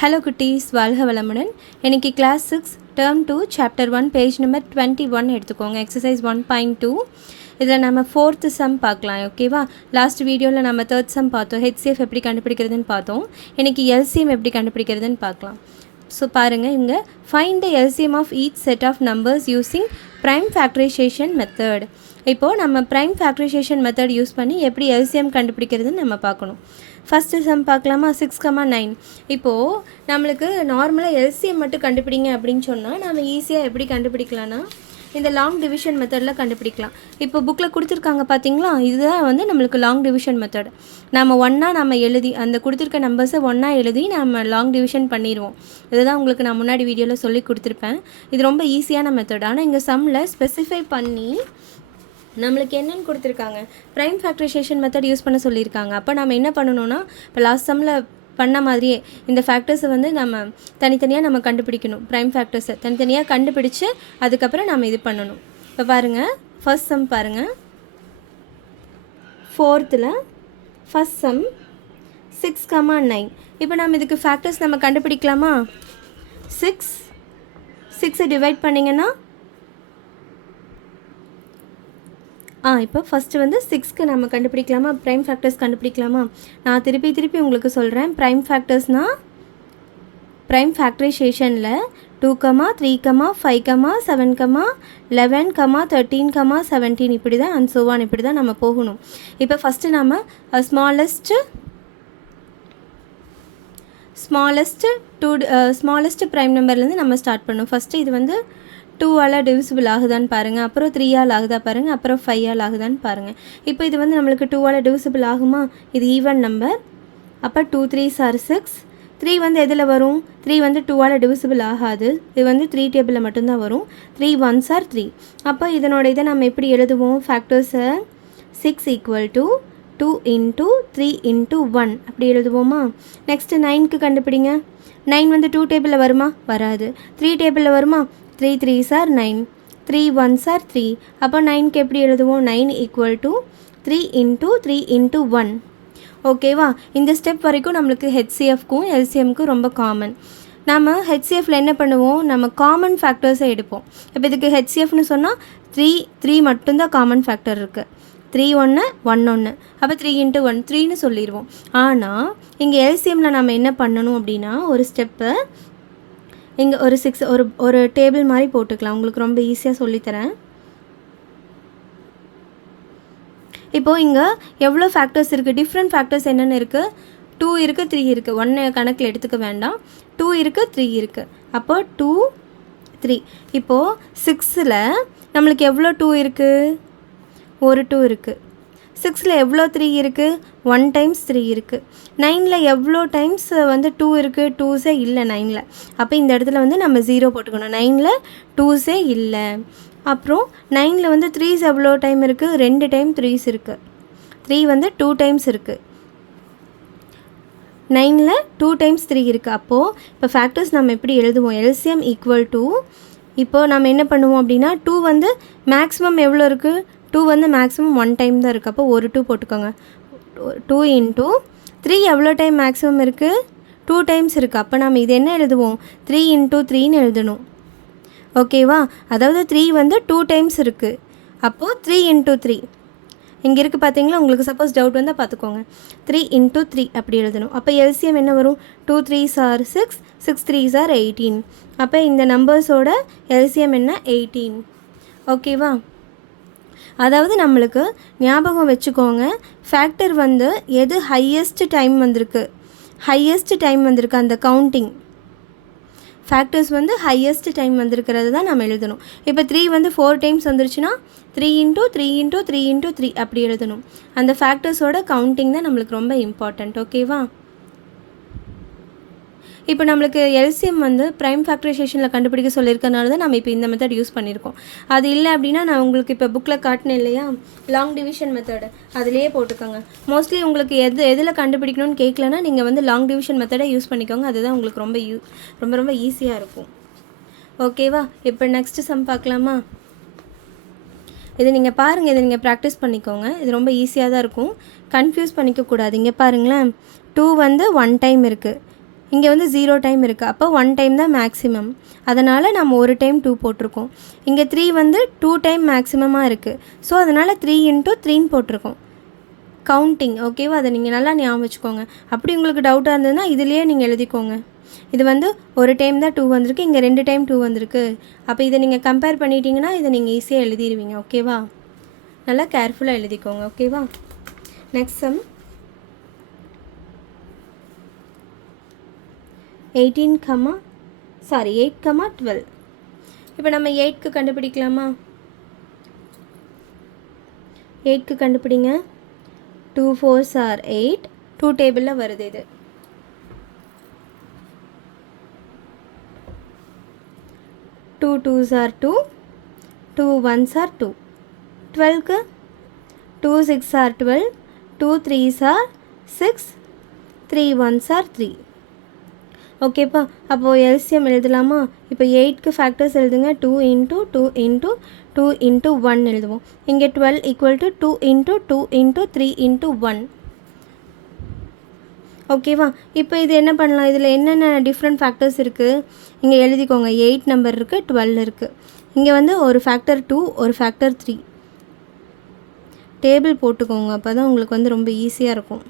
Hello குட்டீஸ், வாழ்க வளமுடன். இன்னைக்கு class 6 term 2 chapter 1 page number 21 எடுத்துக்கோங்க. எக்ஸசைஸ் 1.2. இதில் நம்ம 4th சம் பார்க்கலாம். ஓகேவா? லாஸ்ட் வீடியோவில் நம்ம 3rd சம் பார்த்தோம். ஹெச்சிஎஃப் எப்படி கண்டுபிடிக்கிறதுன்னு பார்த்தோம். இன்றைக்கி எல்சிஎம் எப்படி கண்டுபிடிக்கிறதுன்னு பார்க்கலாம். ஸோ பாருங்கள், இங்கே find the LCM of each set of numbers using prime factorisation method. இப்போது நம்ம ப்ரைம் ஃபேக்டரைசேஷன் மெத்தட் யூஸ் பண்ணி எப்படி எல்சிஎம் கண்டுபிடிக்கிறதுன்னு நம்ம பார்க்கணும். ஃபஸ்ட்டு சம் பார்க்கலாமா? 6,9. இப்போது நம்மளுக்கு நார்மலாக எல்சிஎம் மட்டும் கண்டுபிடிங்க அப்படின்னு சொன்னால் நம்ம ஈஸியாக எப்படி கண்டுபிடிக்கலான்னா இந்த லாங் டிவிஷன் மெத்தடில் கண்டுபிடிக்கலாம். இப்போ புக்கில் கொடுத்துருக்காங்க பார்த்தீங்களா, இதுதான் வந்து நம்மளுக்கு லாங் டிவிஷன் மெத்தட். நம்ம எழுதி அந்த கொடுத்துருக்க நம்பர்ஸை ஒன்றா எழுதி நம்ம லாங் டிவிஷன் பண்ணிடுவோம். இதுதான் உங்களுக்கு நான் முன்னாடி வீடியோவில் சொல்லி கொடுத்துருப்பேன். இது ரொம்ப ஈஸியான மெத்தட். ஆனால் இங்கே சம்மில் ஸ்பெசிஃபை பண்ணி நம்மளுக்கு என்னென்னு கொடுத்துருக்காங்க, ப்ரைம் ஃபேக்டரைசேஷன் மெத்தட் யூஸ் பண்ண சொல்லியிருக்காங்க. அப்போ நம்ம என்ன பண்ணணும்னா, இப்போ லாஸ்ட் சம்மில் பண்ண மாதிரியே இந்த ஃபேக்டர்ஸை வந்து நம்ம தனித்தனியாக நம்ம கண்டுபிடிக்கணும். ப்ரைம் ஃபேக்டர்ஸை தனித்தனியாக கண்டுபிடிச்சு அதுக்கப்புறம் நம்ம இது பண்ணணும். இப்போ பாருங்கள், ஃபர்ஸ்ட் சம் பாருங்கள், 4th ஃபர்ஸ்ட் சம் 6,9. இப்போ நம்ம இதுக்கு ஃபேக்டர்ஸ் நம்ம கண்டுபிடிக்கலாமா? 6 டிவைட் பண்ணிங்கன்னா இப்போ ஃபஸ்ட்டு வந்து 6க்கு நம்ம கண்டுபிடிக்கலாமா, ப்ரைம் ஃபேக்டர்ஸ் கண்டுபிடிக்கலாமா? நான் திருப்பி உங்களுக்கு சொல்கிறேன். ப்ரைம் ஃபேக்டர்ஸ்னால் ப்ரைம் ஃபேக்டரைசேஷனில் 2, 3, 5, 7, 11, 13, 17 இப்படி தான் அண்ட் ஸோ ஆன் இப்படி தான் நம்ம போகணும். இப்போ ஃபஸ்ட்டு நம்ம ஸ்மாலஸ்ட்டு ப்ரைம் நம்பர்லேருந்து நம்ம ஸ்டார்ட் பண்ணணும். ஃபஸ்ட்டு இது வந்து 2ஆல் டிவிசிபிள் ஆகுதான்னு பாருங்கள், அப்புறம் 3ஆல் ஆகுதா பாருங்கள், அப்புறம் 5ஆல் ஆகுதான்னு பாருங்கள். இப்போ இது வந்து நம்மளுக்கு 2ஆல் டிவிசிபிள் ஆகுமா? இது ஈவன் நம்பர். அப்போ 2 3s are 6. 3 வந்து எதில் வரும்? 3 வந்து 2ஆல் டிவிசிபிள் ஆகாது. இது வந்து 3 டேபிளில் மட்டும்தான் வரும். 3 1s are 3. அப்போ இதனோட இதை நம்ம எப்படி எழுதுவோம்? ஃபேக்டர்ஸை 6 = 2 × 3 × 1 அப்படி எழுதுவோமா? நெக்ஸ்ட்டு 9க்கு கண்டுபிடிங்க. 9 வந்து 2 டேபிளில் வருமா? வராது. 3 டேபிளில் வருமா? 3 3s are 9, 3 1s are 3. அப்போ 9க்கு எப்படி எழுதுவோம்? 9 = 3 × 3 × 1. ஓகேவா? இந்த ஸ்டெப் வரைக்கும் நம்மளுக்கு ஹெச்சிஎஃப்க்கும் எல்சிஎம்க்கும் ரொம்ப காமன். நம்ம ஹெச்சிஎஃப்பில் என்ன பண்ணுவோம்? நம்ம காமன் ஃபேக்டர்ஸை எடுப்போம். இப்போ இதுக்கு ஹெச்சிஎஃப்னு சொன்னால் 3 மட்டும்தான் காமன் ஃபேக்டர் இருக்குது. 3 1 1 1. அப்போ 3 × 1 3ன்னு சொல்லிடுவோம். ஆனால் இங்கே எல்சிஎம்மில் நம்ம என்ன பண்ணணும் அப்படின்னா, ஒரு ஸ்டெப்பு இங்கே ஒரு 6 ஒரு டேபிள் மாதிரி போட்டுக்கலாம். உங்களுக்கு ரொம்ப ஈஸியாக சொல்லித்தரேன். இப்போது இங்கே எவ்வளோ ஃபேக்டர்ஸ் இருக்குது? டிஃப்ரெண்ட் ஃபேக்டர்ஸ் என்னென்னு இருக்குது? 2 இருக்குது, 3 இருக்குது. 1 கணக்கில் எடுத்துக்க வேண்டாம். 2 இருக்குது, 3 இருக்குது. அப்போ 2 3. இப்போது 6ல் நம்மளுக்கு எவ்வளோ 2 இருக்குது? ஒரு 2 இருக்குது. 6ல் எவ்வளோ 3 இருக்குது? 1 டைம்ஸ் 3 இருக்குது. 9ல் எவ்வளோ டைம்ஸ் வந்து 2 இருக்குது? 2ஸே இல்லை 9ல். அப்போ இந்த இடத்துல வந்து நம்ம 0 போட்டுக்கணும். 9ல் 2ஸே இல்லை. அப்புறம் 9ல் வந்து 3s எவ்வளோ டைம் இருக்குது? 2 டைம் 3s இருக்குது. 3 வந்து 2 டைம்ஸ் இருக்குது. 9ல் 2 டைம்ஸ் 3 இருக்குது. அப்போது இப்போ ஃபேக்டர்ஸ் நம்ம எப்படி எழுதுவோம்? எல்சிஎம் = இப்போது நம்ம என்ன பண்ணுவோம் அப்படின்னா, 2 வந்து மேக்ஸிமம் எவ்வளோ இருக்குது? 2 வந்து மேக்ஸிமம் 1 டைம் தான் இருக்குது. அப்போ ஒரு 2 போட்டுக்கோங்க. 2 × 3 எவ்வளோ டைம் மேக்ஸிமம் இருக்குது? 2 டைம்ஸ் இருக்குது. அப்போ நம்ம இது என்ன எழுதுவோம்? 3 × 3ன்னு எழுதணும். ஓகேவா? அதாவது 3 வந்து 2 டைம்ஸ் இருக்குது. அப்போது 3 × 3 இங்கே இருக்குது பார்த்தீங்களா? உங்களுக்கு சப்போஸ் டவுட் வந்தால் பார்த்துக்கோங்க. 3 × 3 அப்படி எழுதணும். அப்போ எல்சிஎம் என்ன வரும்? 2 3s are 6, 6 3s are 18. அப்போ இந்த நம்பர்ஸோட எல்சிஎம் என்ன? 18. ஓகேவா? அதாவது நம்மளுக்கு ஞாபகம் வச்சுக்கோங்க, ஃபேக்டர் வந்து எது ஹையஸ்ட் டைம் வந்திருக்கு அந்த கவுண்டிங் ஃபேக்டர்ஸ் வந்து ஹையஸ்ட் டைம் வந்திருக்கிறது தான் நம்ம எழுதணும். இப்போ 3 வந்து 4 டைம்ஸ் வந்துருச்சுன்னா 3 × 3 × 3 × 3 அப்படி எழுதணும். அந்த ஃபேக்டர்ஸோட கவுண்டிங் தான் நம்மளுக்கு ரொம்ப இம்பார்ட்டண்ட். ஓகேவா? இப்போ நம்மளுக்கு எல்சிஎம் வந்து ப்ரைம் ஃபேக்டரைசேஷனில் கண்டுபிடிக்க சொல்லியிருக்கனால தான் நம்ம இப்போ இந்த மெத்தட் யூஸ் பண்ணியிருக்கோம். அது இல்லை அப்படின்னா நான் உங்களுக்கு இப்போ புக்கில் காட்டினேன் இல்லையா, லாங் டிவிஷன் மெத்தடு, அதிலேயே போட்டுக்கோங்க. மோஸ்ட்லி உங்களுக்கு எதில் கண்டுபிடிக்கணும்னு கேட்கலன்னா நீங்கள் வந்து லாங் டிவிஷன் மெத்தடை யூஸ் பண்ணிக்கோங்க. அதுதான் உங்களுக்கு ரொம்ப ஈஸியாக இருக்கும். ஓகேவா? இப்போ நெக்ஸ்ட்டு சம் பார்க்கலாமா? இதை நீங்கள் பாருங்கள், இதை நீங்கள் ப்ராக்டிஸ் பண்ணிக்கோங்க. இது ரொம்ப ஈஸியாக தான் இருக்கும். கன்ஃபியூஸ் பண்ணிக்கக்கூடாது. இங்கே பாருங்களேன், 2 வந்து 1 டைம் இருக்குது. இங்கே வந்து 0 டைம் இருக்குது. அப்போ 1 டைம் தான் மேக்ஸிமம். அதனால் நம்ம ஒரு டைம் 2 போட்டிருக்கோம். இங்கே 3 வந்து 2 டைம் மேக்ஸிமமாக இருக்குது. ஸோ அதனால் 3 × 3ன்னு போட்டிருக்கோம். கவுண்டிங் ஓகேவா? அதை நீங்கள் நல்லா ஞாபகம் வச்சுக்கோங்க. அப்படி உங்களுக்கு டவுட்டாக இருந்ததுன்னா இதுலேயே நீங்கள் எழுதிக்கோங்க. இது வந்து ஒரு டைம் தான் 2 வந்திருக்கு, இங்கே 2 டைம் 2 வந்திருக்கு. அப்போ இதை நீங்கள் கம்பேர் பண்ணிட்டீங்கன்னா இதை நீங்கள் ஈஸியாக எழுதிடுவீங்க. ஓகேவா? நல்லா கேர்ஃபுல்லாக எழுதிக்கோங்க. ஓகேவா? Next sum 8, 12. இப்போ நம்ம 8க்கு கண்டுபிடிக்கலாமா? 8க்கு கண்டுபிடிங்க. 2 4s are 8. 2 டேபிளில் வருது இது. 2 2s are 2. 2 1s are 2. 12க்கு 2 6 are 12. 2 3s are 6. 3 1s are 3. ஓகேப்பா? அப்போது எல்சிஎம் எழுதலாமா? இப்போ 8க்கு ஃபேக்டர்ஸ் எழுதுங்க. 2 × 2 × 2 × 1 எழுதுவோம். இங்கே 12 = 2 × 2 × 3 × 1. ஓகேவா? இப்போ இது என்ன பண்ணலாம்? இதில் என்னென்ன டிஃப்ரெண்ட் ஃபேக்டர்ஸ் இருக்குது இங்கே எழுதிக்கோங்க. 8 நம்பர் இருக்குது, 12 இருக்குது. இங்கே வந்து ஒரு ஃபேக்டர் 2, ஒரு ஃபேக்டர் 3. டேபிள் போட்டுக்கோங்க. அப்போ தான் உங்களுக்கு வந்து ரொம்ப ஈஸியாக இருக்கும்.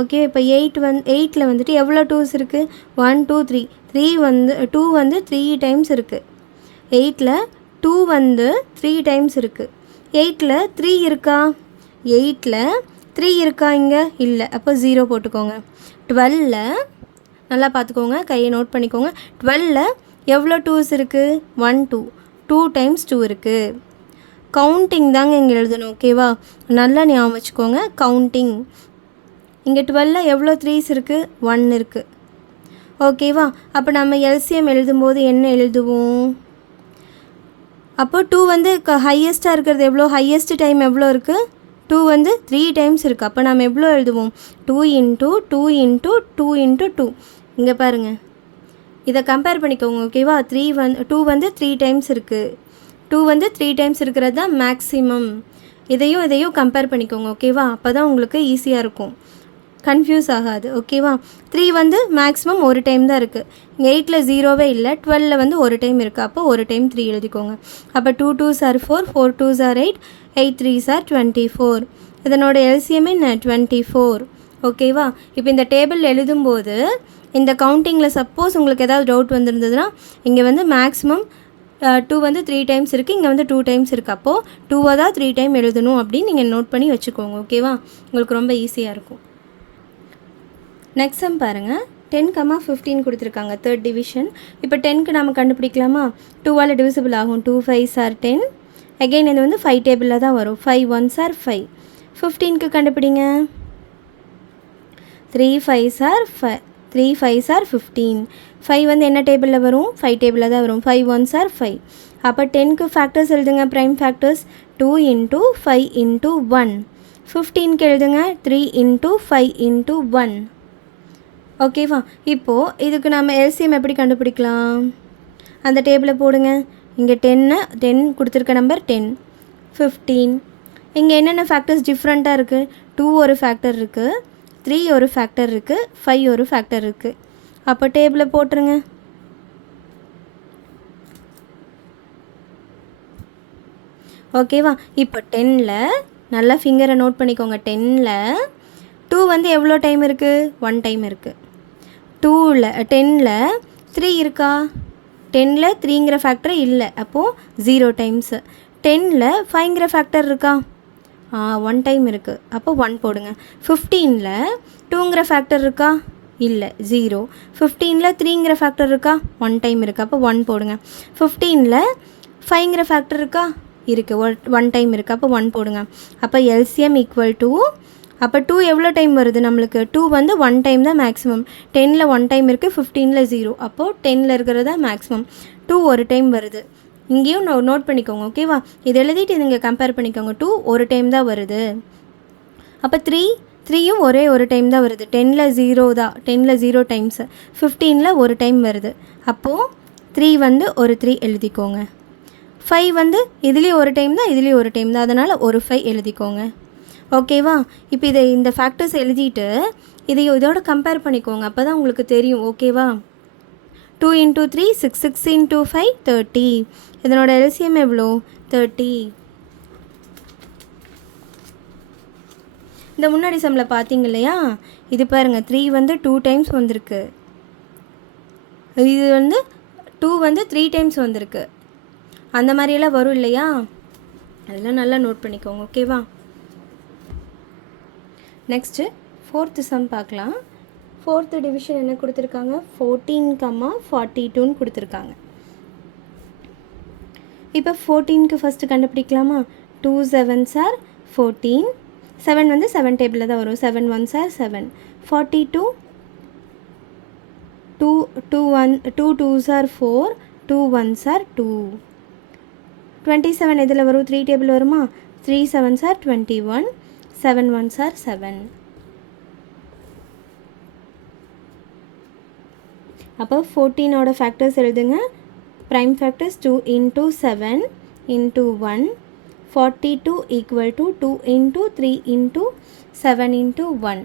ஓகே. இப்போ 8ல் வந்துட்டு எவ்வளோ 2s இருக்குது? 1 2 3. 2 வந்து 3 டைம்ஸ் இருக்குது. 8ல் 2 வந்து 3 டைம்ஸ் இருக்குது. 8ல் 3 இருக்கா? 8ல் 3 இருக்கா இங்கே? இல்லை. அப்போ 0 போட்டுக்கோங்க. 12ல் நல்லா பார்த்துக்கோங்க, கையை நோட் பண்ணிக்கோங்க. 12ல் எவ்வளோ 2s இருக்குது? 1 2. 2 டைம்ஸ் 2 இருக்குது. கவுண்டிங் தாங்க இங்கே எழுதணும். ஓகேவா? நல்லா ஞாபகம் வச்சுக்கோங்க. கவுண்டிங். இங்கே 12ல் எவ்வளோ 3s இருக்குது? 1 இருக்குது. ஓகேவா? அப்போ நம்ம எல்சிஎம் எழுதும்போது என்ன எழுதுவோம்? அப்போ 2 வந்து ஹையஸ்ட்டாக இருக்கிறது எவ்வளோ? ஹையஸ்ட் டைம் எவ்வளோ இருக்குது? 2 வந்து 3 டைம்ஸ் இருக்குது. அப்போ நம்ம எவ்வளோ எழுதுவோம்? 2 × 2 × 2 × 2. இங்கே பாருங்கள், இதை கம்பேர் பண்ணிக்கோங்க. ஓகேவா? 2 வந்து 3 டைம்ஸ் இருக்குது. 2 வந்து 3 டைம்ஸ் இருக்கிறது தான் மேக்ஸிமம். இதையும் கம்பேர் பண்ணிக்கோங்க. ஓகேவா? அப்போ தான் உங்களுக்கு ஈஸியாக இருக்கும், கன்ஃபியூஸ் ஆகாது. ஓகேவா? 3 வந்து மேக்ஸிமம் ஒரு டைம் தான் இருக்குது. இங்கே 8ல் 0வே இல்லை. 12ல் வந்து ஒரு டைம் இருக்குது. அப்போ ஒரு டைம் 3 எழுதிக்கோங்க. அப்போ 2 2s are 4. 4 2s are 8. 8 3s are 24. இதனோட எல்சிஎம் என்ன? 24. ஓகேவா? இப்போ இந்த டேபிள் எழுதும்போது இந்த கவுண்டிங்கில் சப்போஸ் உங்களுக்கு ஏதாவது டவுட் வந்திருந்ததுன்னா இங்கே வந்து மேக்ஸிமம் 2 வந்து 3 டைம்ஸ் இருக்குது, இங்கே வந்து 2 டைம்ஸ் இருக்குது. அப்போது 2 தான் 3 டைம் எழுதணும் அப்படின்னு நீங்கள் நோட் பண்ணி வச்சுக்கோங்க. ஓகேவா? உங்களுக்கு ரொம்ப ஈஸியாக இருக்கும். நெக்ஸ்ட் சம் பாருங்கள். 10, 15 கொடுத்துருக்காங்க. 3rd division. இப்போ 10க்கு நம்ம கண்டுபிடிக்கலாமா? 2ஆல் டிவிசிபிள் ஆகும். 2 5s are 10. அகெயின் இது வந்து 5 டேபிளில் தான் வரும். 5 1s are 5. 15க்கு கண்டுபிடிங்க. 3 5s are 5. 3 5s are 15. 5 வந்து என்ன டேபிளில் வரும்? 5 டேபிளில் தான் வரும். 5 1s are 5. அப்போ 10க்கு ஃபேக்டர்ஸ் எழுதுங்க. Prime factors 2 × 5 × 1. 15க்கு எழுதுங்க. 3 × 5 × 1. ஓகேவா? இப்போது இதுக்கு நம்ம எல்சிஎம் எப்படி கண்டுபிடிக்கலாம்? அந்த டேபிளை போடுங்க. இங்கே 10 கொடுத்துருக்க நம்பர் 10. 15. இங்கே என்னென்ன ஃபேக்டர்ஸ் டிஃப்ரெண்ட்டாக இருக்குது? 2 ஒரு ஃபேக்டர் இருக்குது, 3 ஒரு ஃபேக்டர் இருக்குது, 5 ஒரு ஃபேக்டர் இருக்குது. அப்போ டேபிளை போட்டுருங்க. ஓகேவா? இப்போ 10ல் நல்லா ஃபிங்கரை நோட் பண்ணிக்கோங்க. 10ல் 2 வந்து எவ்வளோ டைம் இருக்குது? 1 டைம் இருக்குது. 10ல் 3 இருக்கா? 10ல் 3ங்கிற ஃபேக்டர் இல்லை. அப்போது 0 டைம்ஸு. 10ல் 5ங்கிற ஃபேக்டர் இருக்கா? 1 டைம் இருக்குது. அப்போ 1 போடுங்க. 15ல் 2ங்கிற ஃபேக்டர் இருக்கா? இல்லை, 0. 15ல் 3ங்கிற ஃபேக்டர் இருக்கா? 1 டைம் இருக்குது. அப்போ 1 போடுங்க. 15ல் 5ங்கிற ஃபேக்டர் இருக்கா? இருக்குது, 1 டைம் இருக்குது. அப்போ 1 போடுங்க. அப்போ எல்சிஎம் ஈக்குவல் டு, அப்போ 2 எவ்வளோ டைம் வருது நம்மளுக்கு? 2 வந்து 1 டைம் தான் மேக்ஸிமம். 10ல் 1 டைம் இருக்குது, 15ல் 0. அப்போது 10ல் இருக்கிறது தான் மேக்ஸிமம். 2 ஒரு டைம் வருது. இங்கேயும் நோட் பண்ணிக்கோங்க. ஓகேவா? இது எழுதிட்டு இங்கே கம்பேர் பண்ணிக்கோங்க. 2 ஒரு டைம் தான் வருது. அப்போ 3யும் ஒரே ஒரு டைம் தான் வருது. 10ல் 0 தான். 10ல் 0 டைம்ஸு. 15ல் ஒரு டைம் வருது. அப்போது 3 வந்து ஒரு 3 எழுதிக்கோங்க. 5 வந்து இதுலேயும் ஒரு டைம் தான், இதுலேயும் ஒரு டைம் தான். அதனால் ஒரு 5 எழுதிக்கோங்க. ஓகேவா? இப்போ இந்த ஃபேக்டர்ஸ் எழுதிட்டு இதை இதோட கம்பேர் பண்ணிக்கோங்க. அப்போ தான் உங்களுக்கு தெரியும். ஓகேவா? 2 × 3 6, 6 × 5 30. இதனோட எல்சிஎம் எவ்வளோ? 30. இந்த முன்னாடி சம்மில் பார்த்தீங்க இல்லையா, இது பாருங்கள் 3 வந்து 2 டைம்ஸ் வந்திருக்கு, இது வந்து 2 வந்து 3 டைம்ஸ் வந்திருக்கு. அந்த மாதிரியெல்லாம் வரும் இல்லையா, அதெல்லாம் நல்லா நோட் பண்ணிக்கோங்க. ஓகேவா? நெக்ஸ்ட்டு 4th சம் பார்க்கலாம். 4th டிவிஷன் என்ன கொடுத்துருக்காங்க? 14, 42ன்னு கொடுத்துருக்காங்க. இப்போ 14க்கு ஃபஸ்ட்டு கண்டுபிடிக்கலாமா? 2 7s are 14. 7 வந்து 7 டேபிளில் தான் வரும். 7 1s are 7. 42 2 2s are 4. 2 1s are 2. 27 எதில் வரும்? 3 டேபிள் வருமா? 3 7s are 21. 7 1s are 7. அப்போ 14ஓட ஃபேக்டர்ஸ் எழுதுங்க. Prime factors 2 × 7 × 1. 42 = 2 × 3 × 7 × 1.